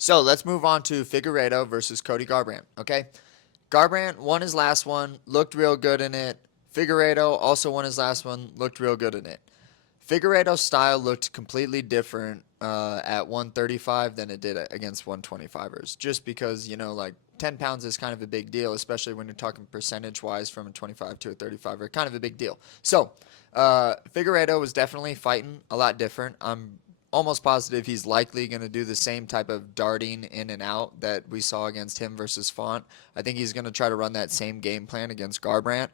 So let's move on to Figueiredo versus Cody Garbrandt. Okay, Garbrandt won his last one, looked real good in it. Figueiredo also won his last one, looked real good in it. Figueiredo's style looked completely different at 135 than it did against 125ers. Just because, like 10 pounds is kind of a big deal, especially when you're talking percentage wise from a 25 to a 35er. Kind of a big deal. So, Figueiredo was definitely fighting a lot different. I'm almost positive he's likely going to do the same type of darting in and out that we saw against him versus Font. I think he's going to try to run that same game plan against Garbrandt.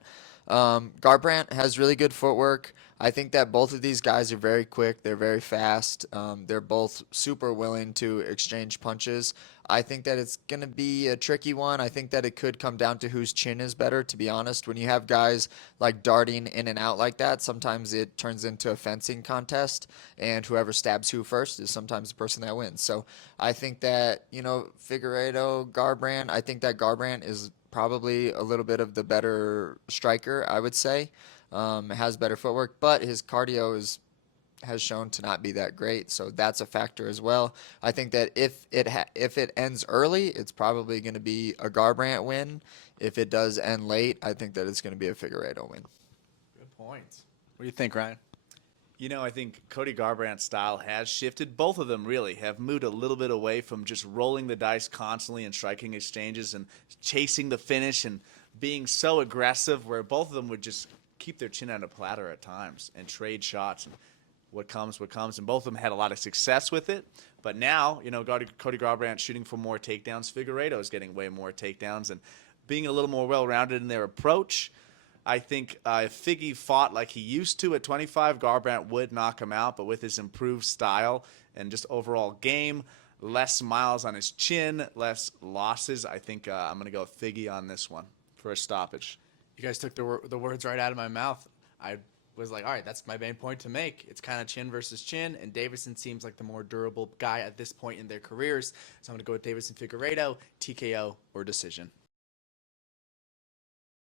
Garbrandt has really good footwork. I think that both of these guys are very quick. They're very fast. They're both super willing to exchange punches. I think that it's going to be a tricky one. I think that it could come down to whose chin is better, to be honest. When you have guys like darting in and out like that, sometimes it turns into a fencing contest, and whoever stabs who first is sometimes the person that wins. So I think that, Figueiredo, Garbrandt, I think that Garbrandt is probably a little bit of the better striker, I would say. Has better footwork, but his cardio has shown to not be that great, so that's a factor as well. I think that if it ends early, it's probably going to be a Garbrandt win. If it does end late, I think that it's going to be a Figueiredo win. Good points. What do you think, Ryan? I think Cody Garbrandt's style has shifted. Both of them really have moved a little bit away from just rolling the dice constantly and striking exchanges and chasing the finish and being so aggressive, where both of them would just keep their chin on a platter at times and trade shots and what comes, and both of them had a lot of success with it. But now, Cody Garbrandt shooting for more takedowns. Figueiredo is getting way more takedowns and being a little more well-rounded in their approach. I think if Figgy fought like he used to at 25, Garbrandt would knock him out. But with his improved style and just overall game, less miles on his chin, less losses, I think I'm going to go with Figgy on this one for a stoppage. You guys took the words right out of my mouth. I was like, all right, that's my main point to make. It's kind of chin versus chin, and Deiveson seems like the more durable guy at this point in their careers. So I'm going to go with Deiveson Figueiredo, TKO, or decision.